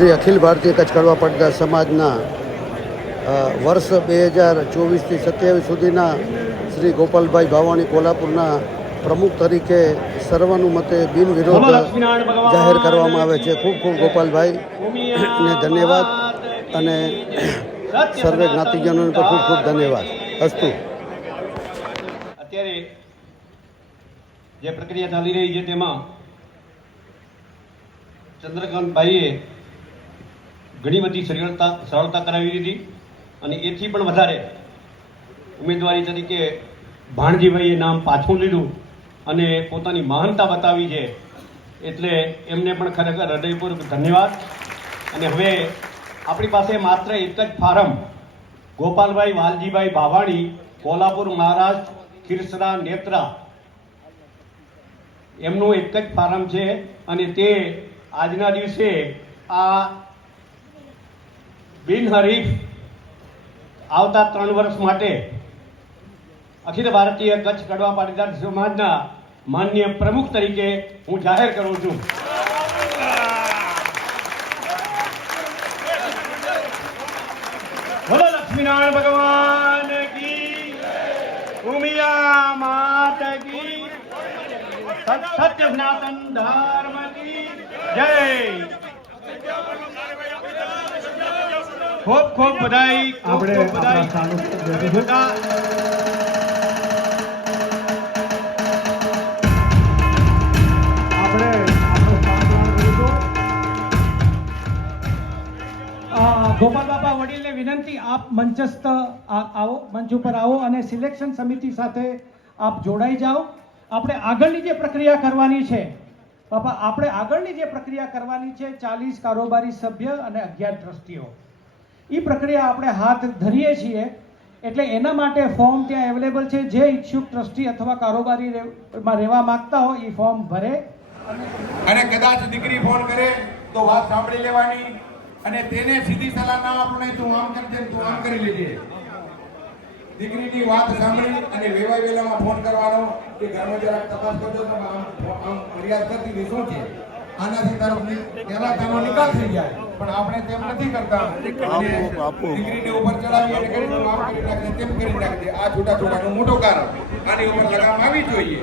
શ્રી અખિલ ભારતીય કચ્છ કડવા પડદાર સમાજના વર્ષ 2024થી 27 સુધીના શ્રી ગોપાલભાઈ ભાવાણી કોલ્હાપુરના પ્રમુખ તરીકે સર્વાનુમતે બિનવિરોધ જાહેર કરવામાં આવે છે. ખૂબ ખૂબ ગોપાલભાઈને ધન્યવાદ અને સર્વે જ્ઞાતિજનોને પણ ખૂબ ખૂબ ધન્યવાદ. અસ્તુ. અત્યારે જે પ્રક્રિયા ચાલી રહી છે તેમાં ચંદ્રકાંતભાઈએ ઘણી બધી સરળતા કરાવી દીધી અને એથી પણ વધારે ઉમેદવારી તરીકે ભાણજીભાઈએ નામ પાછું લીધું અને પોતાની મહાનતા બતાવી છે, એટલે એમને પણ ખરેખર હૃદયપૂર્વક ધન્યવાદ. અને હવે આપણી પાસે માત્ર એક જ ફારમ ગોપાલભાઈ વાલજીભાઈ ભાવાણી, કોલ્હાપુર, મહારાષ્ટ્ર, ખીરસરા, નેત્રા, એમનું એક જ ફારમ છે અને તે આજના દિવસે આ બિનહરીફ આવતા 3 વર્ષ માટે અખિલ ભારતીય કચ્છ કડવા પાટીદાર સમાજના માનનીય પ્રમુખ તરીકે હું જાહેર કરું છું. બોલો લક્ષ્મીનારાયણ ભગવાન કી, ઉમિયા માત કી, સત્ય સનાતન ધર્મ કી જય. ખૂબ ખૂબ બધાઈ. આપણે ગોપાલ બાપા વડીલને વિનંતી, આપ મંચસ્થ આવો, મંચ ઉપર આવો અને સિલેક્શન સમિતિ સાથે આપ જોડાઈ જાઓ. આપણે આગળની જે પ્રક્રિયા કરવાની છે બાપા, આપણે આગળની જે પ્રક્રિયા કરવાની છે 40 કારોબારી સભ્ય અને 11 ટ્રસ્ટીઓ, એ પ્રક્રિયા આપણે હાથ ધરીએ છીએ. એટલે એના માટે ફોર્મ ત્યાં અવેલેબલ છે. જે ઈચ્છુક ટ્રસ્ટી અથવા કારોબારીમાં રહેવા માંગતા હોય એ ફોર્મ ભરે અને કદાચ દીકરી ફોન કરે તો વાત સાંભળી લેવાની અને તેને સીધી સલાહ ના આપણી, તું આમ કરી દે, તું આમ કરી લેજે. દીકરીની વાત સાંભળી અને વેવાય વેલામાં ફોન કરવાનો કે ઘરમાં જરાક તપાસ કરજો તો આમ ફરિયાદ કરતી હતી શું છે, આનાથી તારો પહેલા તારો નિકાલ થઈ જાય. પણ આપણે તેમ નથી કરતા. દીકરીને ઉપર ચડાવી અને કરી આમ કરી નાખે, તેમ કરી નાખે. આ છૂટા છોડાનું મોટું કારણ આની ઉપર લગામ આવી જોઈએ.